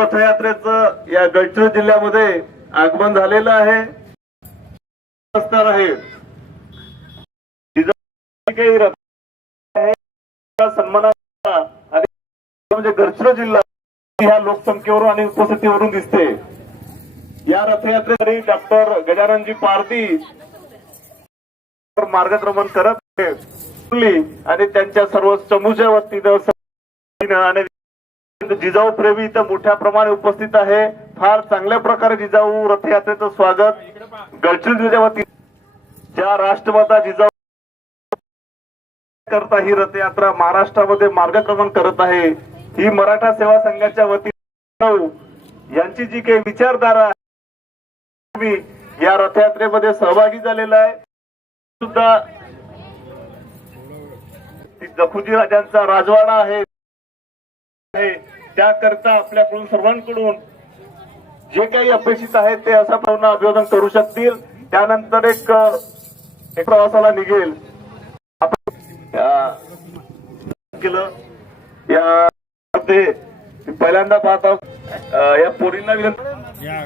रथयात्रेचं या गडचिरोली जिल्ह्यामध्ये आगमन झालेलं आहे. असणार आहे. सन्मानाचा म्हणजे गडचिरोली जिल्हा ह्या लोकसंख्येवरून आणि उपस्थितीवरून दिसते. या रथयात्रेसाठी डॉक्टर गजाननजी पारदी मार्गक्रमण करत आणि त्यांच्या सर्व चमूच्या वतीनं आणि जिजाऊ प्रेमी इथं मोठ्या प्रमाणे उपस्थित आहे. फार चांगल्या प्रकारे जिजाऊ रथयात्रेचं स्वागत. गडचिरोलीच्या वतीने ज्या राष्ट्रमाता जिजाऊ करता ही रथयात्रा महाराष्ट्रामध्ये मार्गक्रमण करत आहे. ही मराठा सेवा संघाच्या वतीने यांची जी काही विचारधारा आहे मी या रथयात्रेमध्ये सहभागी झालेला आहे. सुद्धा जखुजी राजांचा राजवाडा आहे. त्याकरता आपल्याकडून सर्वांकडून जे काही अपेक्षित आहे ते असं पाहून अभिवादन करू शकतील. त्यानंतर एक प्रवासाला निघेल. आपण या- केलं. या ते पहिल्यांदा पाहत आहोत. या पोरींना विनंती या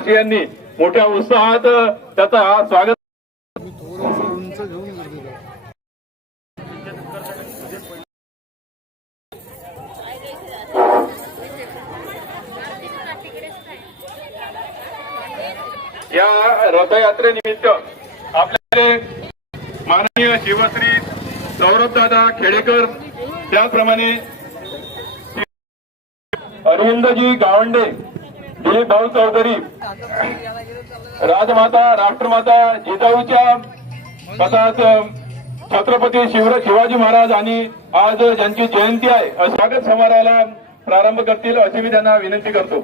यांनी मोठ्या उत्साहात त्याचा स्वागत या रथयात्रेनिमित्त आपल्याकडे माननीय शिवश्री सौरभदादा खेडेकर त्याचप्रमाणे अरविंदजी गावंडे दिलीप भाऊ चौधरी राजमाता राष्ट्रमाता जिजाऊच्या तसाच छत्रपती शिव शिवाजी महाराज आणि आज ज्यांची जयंती आहे स्वागत समारोहाला प्रारंभ करतील अशी मी त्यांना विनंती करतो.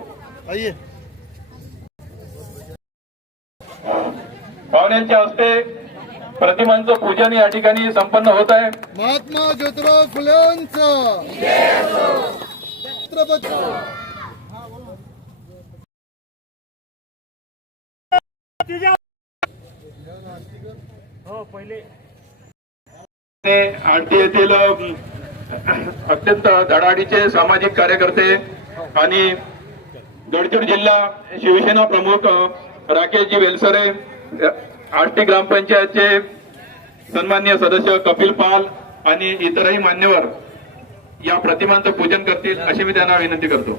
पाहुण्यांच्या हस्ते प्रतिमांचं पूजन या ठिकाणी संपन्न होत आहे. महात्मा ज्योतिराव फुलेंचं। छत्रपती ते येथील अत्यंत धडाडीचे सामाजिक कार्यकर्ते आणि गडचिर जिल्हा शिवसेना प्रमुख राकेशजी वेलसरे आरटी ग्रामपंचायतचे सन्मान्य सदस्य कपिल पाल आणि इतरही मान्यवर या प्रतिमांचं पूजन करतील अशी मी त्यांना विनंती करतो.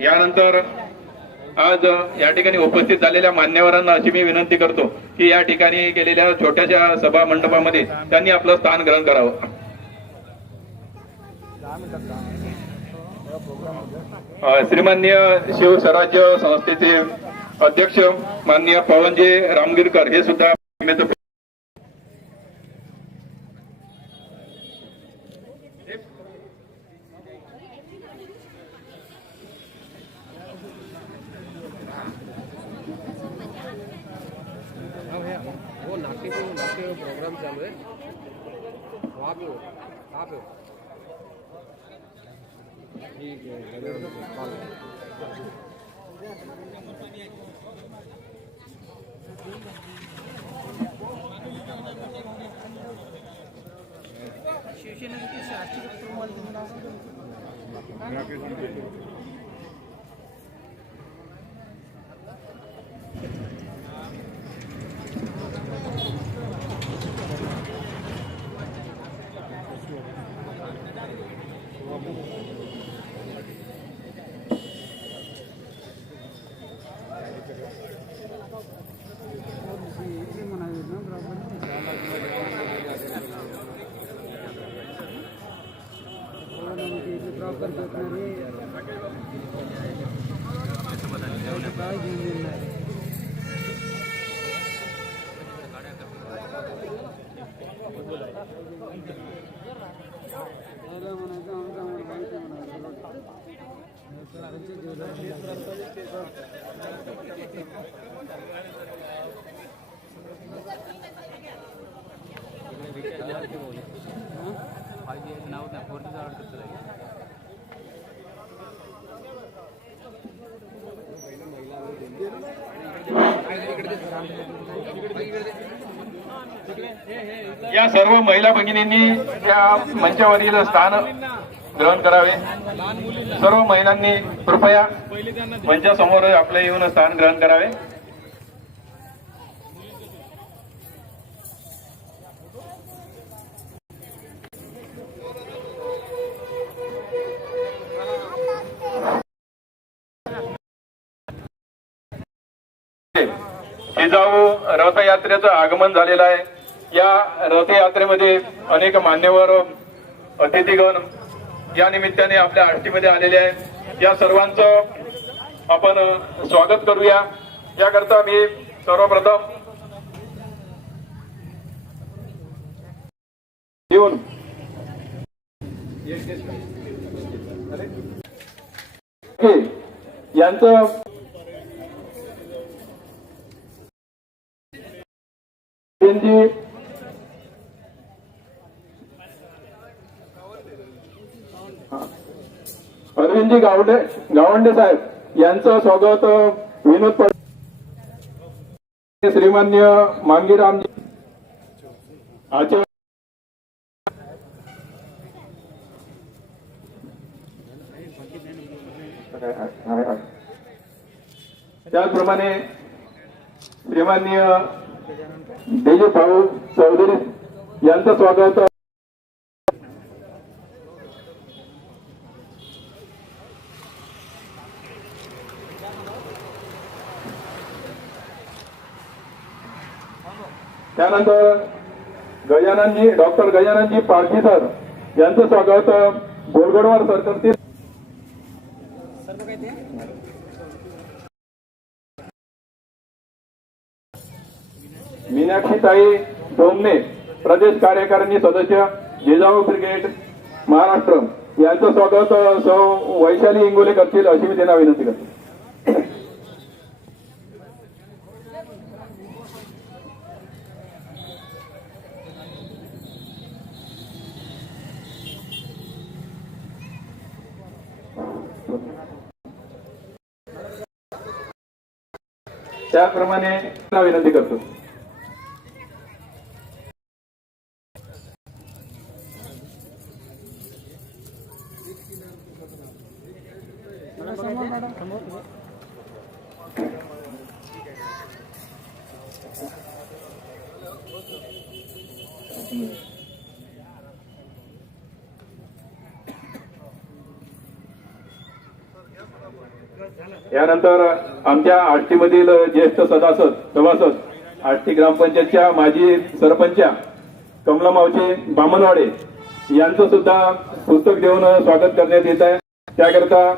यानंतर आज या ठिकाणी उपस्थित झालेल्या मान्यवरांना अशी मी विनंती करतो. की या ठिकाणी केलेल्या छोट्याशा सभा मंडपामध्ये त्यांनी आपलं स्थान ग्रहण करावं. श्रीमान्य शिव स्वराज्य संस्थेचे अध्यक्ष माननीय पवनजी रामगिरकर हे सुद्धा प्रोग्राम चालू आहे. वापू वापू ठीक आहे शिवसेनेचे शासकीय प्रमुख म्हणून cuenta. या सर्व महिला भगिनींनी या मंचावरील स्थान ग्रहण करावे. सर्व महिलांनी कृपया मंचासमोर आपले येऊन स्थान ग्रहण करावे. अनेक मान्यवर अतिथीगण या निमित्ताने आपल्या आष्टीमध्ये आलेले आहेत. या सर्वांचं आपण स्वागत करूया. याकरता मी सर्वप्रथम येऊन यांचं अरविंदजी अरविंदजी गावडे गावंडे साहेब यांचं स्वागत विनोद पटेल श्रीमान्य मांगीरामजी आचार्य त्याचप्रमाणे श्रीमान्य देजू भाऊ चौधरी यांचं स्वागत. त्यानंतर गजाननजी डॉक्टर गजाननजी पारखी सर यांचं स्वागत बोरगडवार सर्कलतील मीनाक्षीताई डोमने प्रदेश कार्यकारिणी सदस्य जिजाऊ ब्रिगेड महाराष्ट्र. यांचं स्वागत सौ वैशाली इंगोले करतील अशी मी त्यांना विनंती करतो. त्याप्रमाणे त्यांना विनंती करतो. यानंतर आमच्या आष्टीमधील ज्येष्ठ सदासद सभासद आष्टी ग्रामपंचायतच्या माजी सरपंचा कमला मावचे बामनवाडे यांचं सुद्धा पुस्तक देऊन स्वागत करण्यात येत आहे. त्याकरता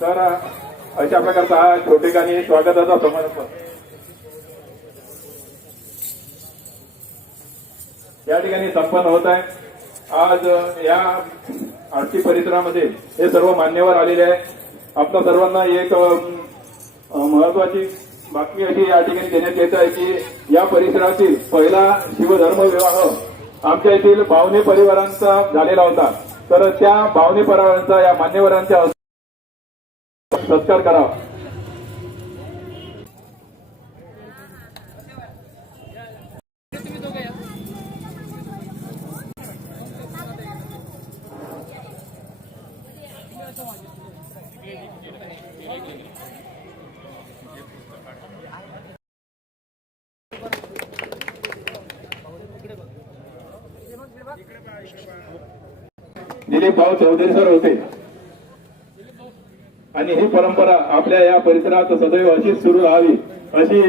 तर अशा प्रकारचा हा छोटेखानी स्वागताचा समारंभ. या ठिकाणी संपन्न होत आहे. आज या आरती परिसरामध्ये हे सर्व मान्यवर आलेले आहे. आपल्या सर्वांना एक महत्वाची बातमी अशी या ठिकाणी देण्यात येत आहे की या परिसरातील पहिला शिवधर्म विवाह आमच्या येथील भावने परिवारांचा झालेला होता. तर त्या भावनेपराचा या मान्यवरांच्या सत्कार करावा दिलीप भाऊ चौधरी सर होते. आणि ही परंपरा आपल्या या परिसरात सदैव अशीच सुरू राहावी अशी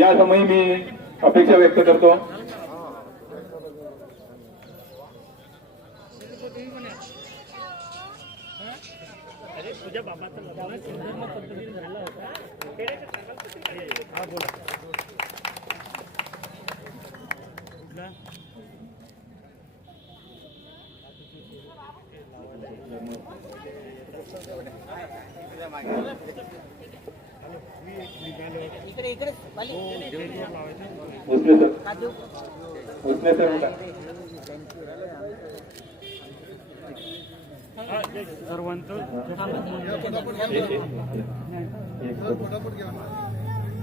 या समयी मी अपेक्षा व्यक्त करतो. भोसले सर भोसले सर उठा.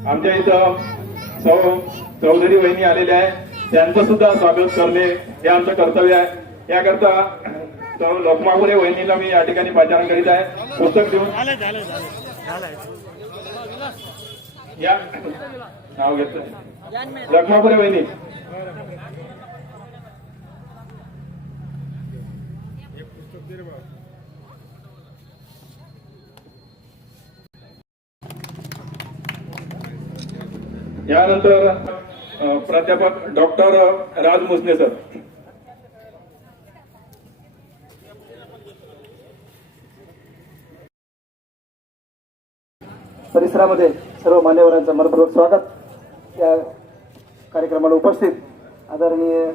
आमच्या इथं सौ चौधरी वहिनी आलेल्या आहे त्यांचं सुद्धा स्वागत करणे हे आमचं कर्तव्य आहे. याकरता लोकमापुरे वहिनीला मी या ठिकाणी पाचारण करीत आहे. पुस्तक देऊन या. नाव घेतलं. लखमापुरे वहिनी. यानंतर प्राध्यापक डॉक्टर राज मुसने सर. परिसरामध्ये सर्व मान्यवरांचं मनपूर्वक स्वागत. या कार्यक्रमाला उपस्थित आदरणीय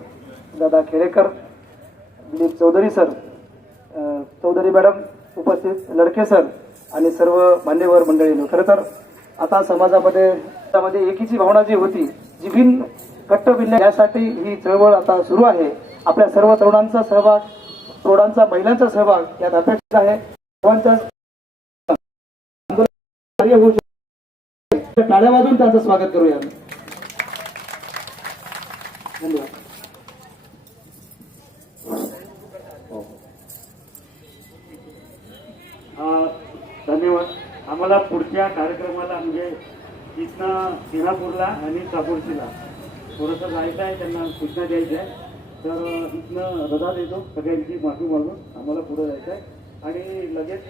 दादा खेडेकर दिलीप चौधरी सर चौधरी मॅडम उपस्थित लडके सर आणि सर्व मान्यवर मंडळी खरं तर आता समाजामध्ये त्यामध्ये एकीची भावना जी होती जी भिन्न कट्ट भिन्न यासाठी ही चळवळ आता सुरू आहे. आपल्या सर्व तरुणांचा सहभाग तरुणांचा महिलांचा सहभाग यात अपेक्षित आहे. सर्वांचा कार्य होऊ शकते टाळ्या वाजून त्याचं स्वागत करूया धन्यवाद. हो. धन्यवाद. आम्हाला पुढच्या कार्यक्रमाला म्हणजे इथनं सिंगापूरला आणि कापूरसीला थोडंसं जायचं आहे त्यांना सूचना द्यायची आहे. तर इथनं रजा देतो. सगळ्यांची माफी मागून आम्हाला पुढे जायचं आहे. आणि लगेच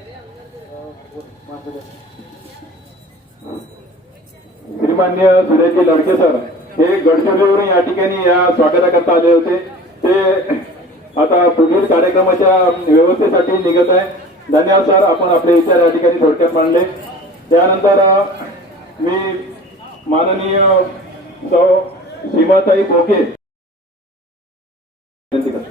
श्रीमान्य सुरेशजी लडके सर हे गडचिरोलीवरून या ठिकाणी या स्वागताकरता आले होते. ते आता पुढील कार्यक्रमाच्या व्यवस्थेसाठी निघत आहे. धन्यवाद सर आपण आपले विचार या ठिकाणी थोडक्यात मांडले. त्यानंतर मी माननीय सौ सीमाताई बोके विनंती करतो.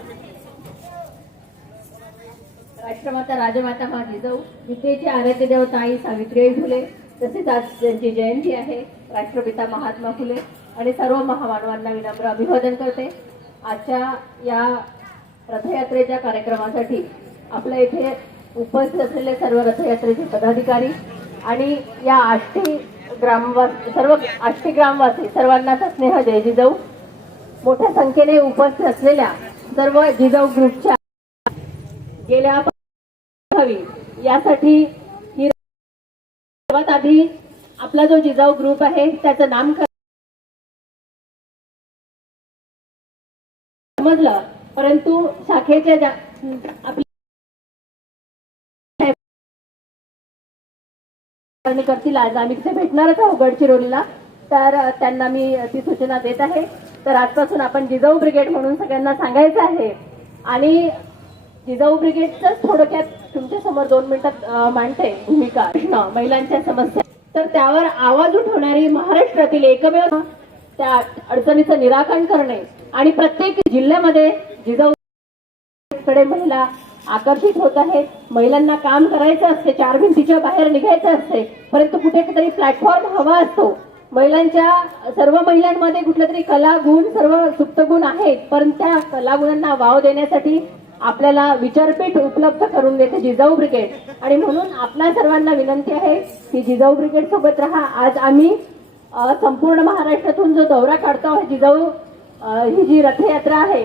राष्ट्रमाता राजमाता मा जिजाऊ विद्येची आराध्य देवता आई सावित्रीबाई फुले तसेच आज त्यांची जयंती आहे. राष्ट्रपिता महात्मा फुले आणि सर्व महामानवांना विनम्र अभिवादन करते. आजच्या या रथयात्रेच्या कार्यक्रमासाठी आपल्या इथे उपस्थित असलेले सर्व रथयात्रेचे पदाधिकारी आणि या आष्टी ग्रामवास सर्व आष्टी ग्रामवासी सर्वांनाचा स्नेह जय जिजाऊ मोठ्या संख्येने उपस्थित असलेल्या सर्व जिजाऊ ग्रुपच्या गेल्या यासाठी ही सर्वात आधी आपला जो जिजाऊ ग्रुप आहे त्याचं नाम समजलं. परंतु शाखेच्या ज्या करतील आज. आम्ही तिथे भेटणारच आहोत गडचिरोलीला. तर त्यांना मी ती सूचना देत आहे. तर आजपासून आपण जिजाऊ ब्रिगेड म्हणून सगळ्यांना सांगायचं आहे. आणि जिजाऊ ब्रिगेडच थोडक्यात तुमच्यासमोर दोन मिनिटात मांडते भूमिका. महिलांच्या समस्या. तर त्यावर आवाज उठवणारी महाराष्ट्रातील एकमेव त्या अडचणीचं निराकरण करणे आणि प्रत्येक जिल्ह्यामध्ये जिजाऊ कडे महिला आकर्षित होत आहेत. महिलांना काम करायचं असते चार भिंतीच्या बाहेर निघायचं असते परंतु कुठेतरी प्लॅटफॉर्म हवा असतो. महिलांच्या सर्व महिलांमध्ये कुठल्या तरी कला गुण सर्व सुप्त गुण आहेत पण त्या कला गुणांना वाव देण्यासाठी आपल्याला विचारपीठ उपलब्ध करून देते जिजाऊ ब्रिगेड. आणि म्हणून आपल्या सर्वांना विनंती आहे की जिजाऊ ब्रिगेड सोबत राहा. आज आम्ही संपूर्ण महाराष्ट्रातून जो दौरा काढतो आहे जिजाऊ ही जी रथयात्रा आहे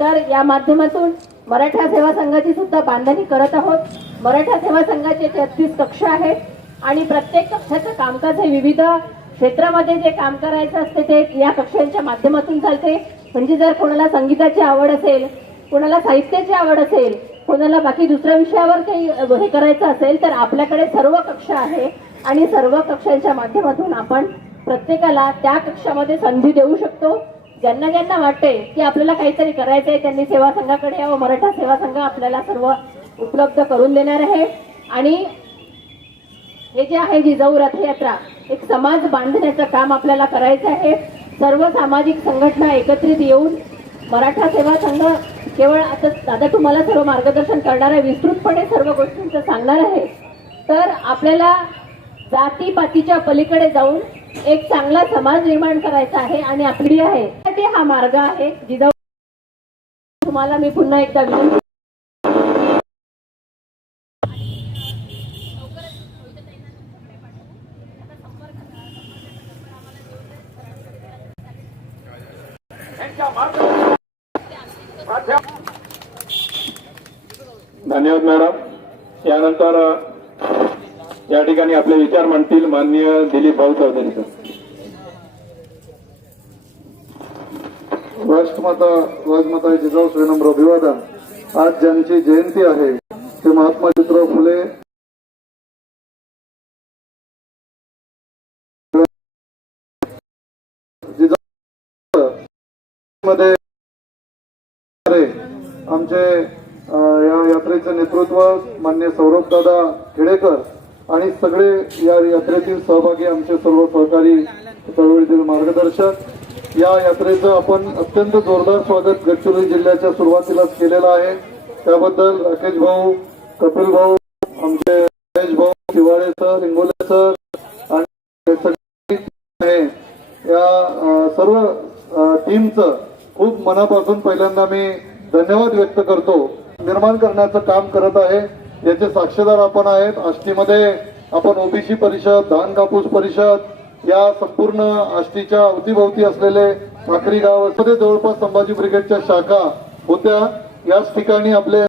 तर या माध्यमातून मराठा सेवा संघाची सुद्धा बांधणी करत आहोत. मराठा सेवा संघाचे तेहतीस कक्ष आहेत आणि प्रत्येक कक्षाचं कामकाज हे विविध क्षेत्रामध्ये जे काम करायचं असते ते या कक्षांच्या माध्यमातून चालते. म्हणजे जर कोणाला संगीताची आवड असेल कोणाला साहित्याची आवड असेल कोणाला बाकी दुसऱ्या विषयावर काही हे करायचं असेल तर आपल्याकडे सर्व कक्ष आहे. आणि सर्व कक्षांच्या माध्यमातून आपण प्रत्येकाला त्या कक्षामध्ये संधी देऊ शकतो. ज्यांना ज्यांना वाटते की आपल्याला काहीतरी करायचं आहे त्यांनी सेवा संघाकडे यावं. मराठा सेवा संघ आपल्याला सर्व उपलब्ध करून देणार आहे. आणि हे जे आहे जिजाऊ रथयात्रा एक समाज बांधण्याचं काम आपल्याला करायचं आहे. सर्व सामाजिक संघटना एकत्रित येऊन मराठा सेवा संघ केवळ आता दादा तुम्हाला सर्व मार्गदर्शन करणार आहे विस्तृतपणे सर्व गोष्टींचं सांगणार आहे. तर आपल्याला जातीपातीच्या पलीकडे जाऊन एक चांगला समाज निर्माण करायचा आहे आणि आपली आहे. ते हा मार्ग आहे जिजाऊ. तुम्हाला मी पुन्हा एकदा विनंती धन्यवाद मॅडम त्यानंतर या ठिकाणी आपले विचार म्हणतील माननीय दिलीप भाऊ चौधरी सर. राष्ट्रमाता राजमाता जिजाऊ श्रीनंबर अभिवादन. आज ज्यांची जयंती आहे ते महात्मा ज्योतिराव फुले जिजाऊ मध्ये आमचे या यात्रेचं नेतृत्व मान्य सौरभ दादा खेडेकर आणि सगळे या यात्रेतील सहभागी आमचे सर्व सहकारी चळवळीतील मार्गदर्शक. या यात्रेचं आपण अत्यंत जोरदार स्वागत गडचिरोली जिल्ह्याच्या सुरुवातीलाच केलेलं आहे. त्याबद्दल राकेश भाऊ कपिल भाऊ आमचे महेश भाऊ शिवाळे सर इंगोले सर आणि सगळी या सर्व टीमचं खूप मनापासून पहिल्यांदा मी धन्यवाद व्यक्त करतो. निर्माण करण्याचं काम करत आहे. याचे साक्षीदार आपण आहेत. आष्टीमध्ये आपण ओबीसी परिषद धान कापूस परिषद या संपूर्ण आष्टीच्या अवतीभोवती असलेले भाकरी गावमध्ये जवळपास संभाजी ब्रिगेडच्या शाखा होत्या. याच ठिकाणी आपले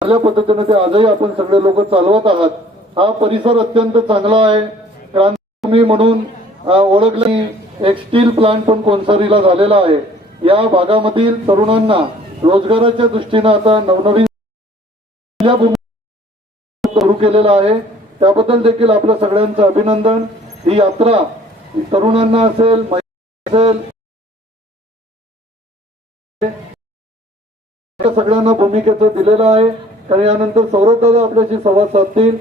चांगल्या पद्धतीने ते आजही आपण सगळे लोक चालवत आहात. हा परिसर अत्यंत चांगला आहे. क्रांती म्हणून ओळखली एक स्टील प्लांट पण कोनसरीला झालेला आहे. या भागामधील तरुणांना रोजगाराच्या दृष्टीनं आता नवनवीन सुरू केलेला आहे. त्याबद्दल देखील आपल्या सगळ्यांचं अभिनंदन. ही यात्रा तरुणांना असेल असेल सगळ्यांना भूमिकेचं दिलेलं आहे. कारण यानंतर सौरभ दादा आपल्याशी संवाद साधतील.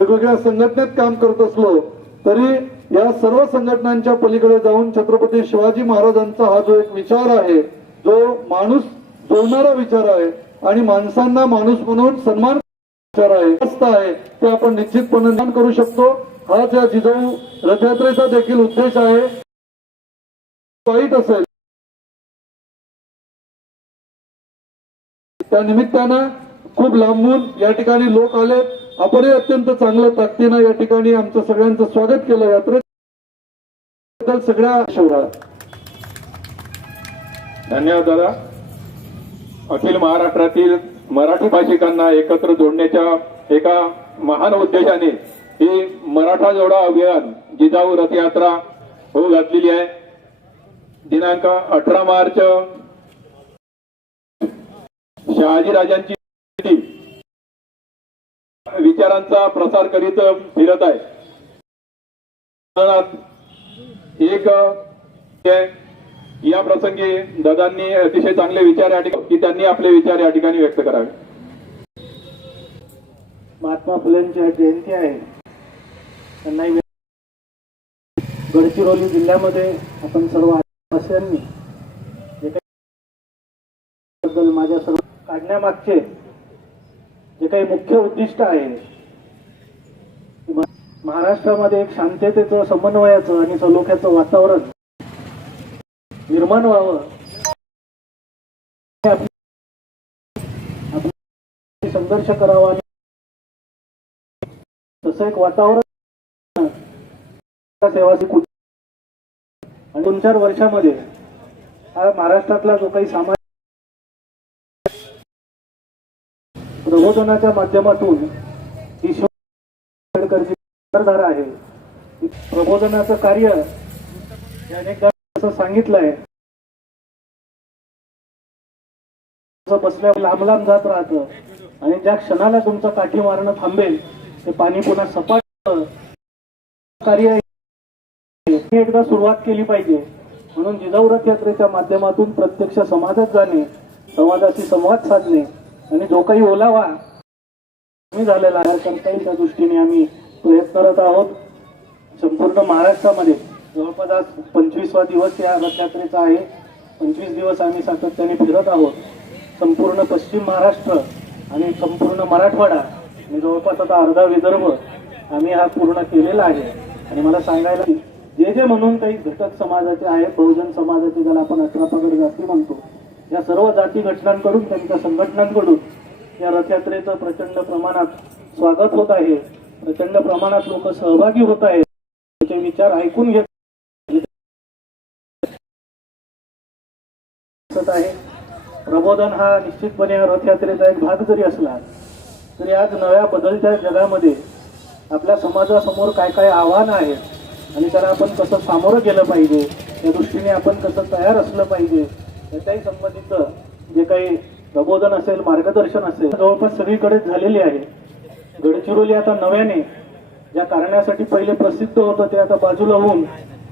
वेगवेगळ्या संघटनेत काम करत असलो तरी या सर्व संघटनांच्या पलीकडे जाऊन छत्रपती शिवाजी महाराजांचा हा जो एक विचार आहे जो माणूस जोडणारा विचार आहे आणि माणसांना माणूस म्हणून सन्मान विचार आहे आहे ते आपण निश्चितपणे निर्माण करू शकतो. हा त्या जिजाऊ रथयात्रेचा देखील उद्देश आहे. वाईट असेल. त्या निमित्तानं खूप लांबून या ठिकाणी लोक आले आपणही अत्यंत चांगल्या ताकदीनं या ठिकाणी आमचं सगळ्यांचं स्वागत केलं. यात्रेत सगळ्या शिवराळ धन्यवाद दादा. अखिल महाराष्ट्रातील मराठी भाषिकांना एकत्र जोडण्याच्या एका महान उद्देशाने ही मराठा जोडा अभियान जिजाऊ रथयात्रा होऊ घातलेली आहे. दिनांक अठरा मार्च शहाजीराजांची विचारांचा प्रसार करीत फिरत आहे. एक या प्रसंगी दादांनी अतिशय चांगले विचार या ठिकाणी की त्यांनी आपले विचार या ठिकाणी व्यक्त करावे. महात्मा फुलेंच्या जयंती आहे. त्यांना गडचिरोली जिल्ह्यामध्ये आपण सर्व आदिवासियांनी जे काही बद्दल माझ्या सर्व काढण्यामागचे जे काही मुख्य उद्दिष्ट आहे महाराष्ट्रामध्ये एक शांततेचं समन्वयाचं आणि सलोख्याचं वातावरण निर्माण व्हावं. संघर्ष करावा आणि तसं एक वातावरण सेवाची आणि दोन चार वर्षामध्ये हा महाराष्ट्रातला जो काही सामाजिक प्रबोधनाच्या माध्यमातून ही विचारधारा आहे. प्रबोधनाचं कार्य हे सांगितलंय. बसल्या लांब लांब जात राहतं. आणि ज्या क्षणाला तुमचं काठी मारणं थांबेल ते पाणी पुन्हा सपाट कार्य एकदा सुरुवात केली पाहिजे. म्हणून जिजाऊ यात्रेच्या माध्यमातून प्रत्यक्ष समाजात जाणे समाजाशी संवाद साधणे आणि जो काही ओलावा कमी झालेला आहे करता येईल त्या दृष्टीने आम्ही प्रयत्नरत आहोत. संपूर्ण महाराष्ट्रामध्ये जवळपास आज पंचवीसवा दिवस या रथयात्रेचा आहे. पंचवीस दिवस आम्ही सातत्याने फिरत आहोत. संपूर्ण पश्चिम महाराष्ट्र आणि संपूर्ण मराठवाडा आणि जवळपास आता अर्धा विदर्भ आम्ही हा पूर्ण केलेला आहे. आणि मला सांगायला जे जे म्हणून काही घटक समाजाचे आहेत बहुजन समाजाचे ज्याला आपण अठरा पगड जाती म्हणतो या सर्व जाती घटनांकडून त्यांच्या संघटनांकडून या रथयात्रेचं प्रचंड प्रमाणात स्वागत होत आहे. प्रचंड प्रमाणात लोक सहभागी होत आहेत. त्याचे विचार ऐकून घेत आहे. प्रबोधन हा निश्चितपणे रथयात्रेचा एक भाग जरी असला तरी आज नव्या बदलत्या जगामध्ये आपल्या समाजासमोर काय काय आव्हानं आहेत आणि त्याला आपण कसं सामोरं गेलं पाहिजे या दृष्टीने आपण कसं तयार असलं पाहिजे याच्याही संबंधित जे काही प्रबोधन असेल मार्गदर्शन असेल जवळपास सगळीकडेच झालेले आहे. गडचिरोली आता नव्याने ज्या कारणासाठी पहिले प्रसिद्ध होतं ते आता बाजूला होऊन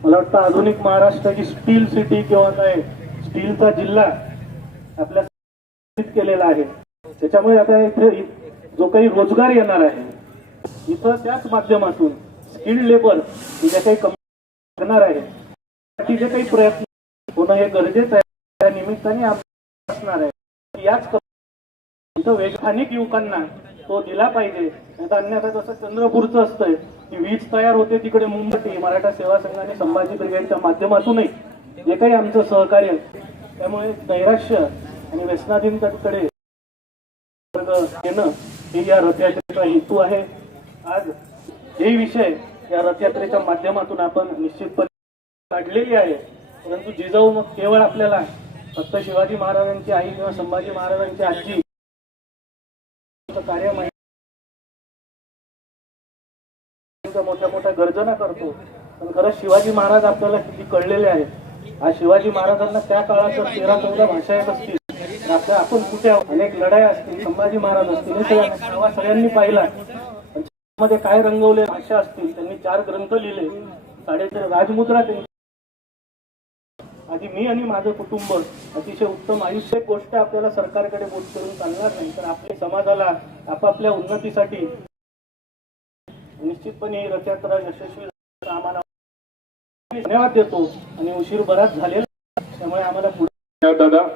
मला वाटतं आधुनिक महाराष्ट्राची स्टील सिटी किंवा काय स्टीलचा जिल्हा आपल्या केलेला आहे. त्याच्यामुळे आता इथे जो काही रोजगार येणार आहे इथं त्याच माध्यमातून स्किल्ड लेबर जे काही करणार आहे त्यासाठी जे काही प्रयत्न होणं हे गरजेचं आहे त्या निमित्ताने आपण असणार आहे. याच इथं वेग स्थानिक युवकांना तो दिला पाहिजे. अन्यथा जसं चंद्रपूरचं असतंय की वीज तयार होते तिकडे मुंबई मराठा सेवा संघाने संभाजी ब्रिगेडच्या माध्यमातूनही. जे काही आमचं सहकार्य त्यामुळे नैराश्य आणि व्यसनाधीनकडे वर्ग येणं हे या रथयात्रेचा हेतू आहे. आज हे विषय या रथयात्रेच्या माध्यमातून आपण निश्चितपणे काढलेली आहे परंतु जिजाऊ मग केवळ आपल्याला फक्त शिवाजी महाराजांची आई किंवा संभाजी महाराजांची आजी कार्य मोठ्या मोठ्या गर्जना करतो. पण खरंच शिवाजी महाराज आपल्याला किती कळलेले आहेत. आज शिवाजी महाराजांना त्या काळात तेरा चौदा भाषा येत असतील. आपल्या आपण कुठे आहोत? अनेक लढाया असतील. संभाजी महाराज असतील. हे सगळ्यांनी पाहिला. मध्ये काय रंगवले भाषा असतील? त्यांनी चार ग्रंथ लिहिले. साडेचार राजमुद्रा त्यांनी आधी मी आणि माझं कुटुंब अतिशय उत्तम आयुष्य गोष्ट आपल्याला सरकारकडे बोट करून चालणार नाही. तर आपल्या समाजाला आपापल्या उन्नतीसाठी निश्चितपणे ही रथयात्रा यशस्वी आम्हाला धन्यवाद देतो आणि उशीर बराच झालेला त्यामुळे आम्हाला पुढे दादा.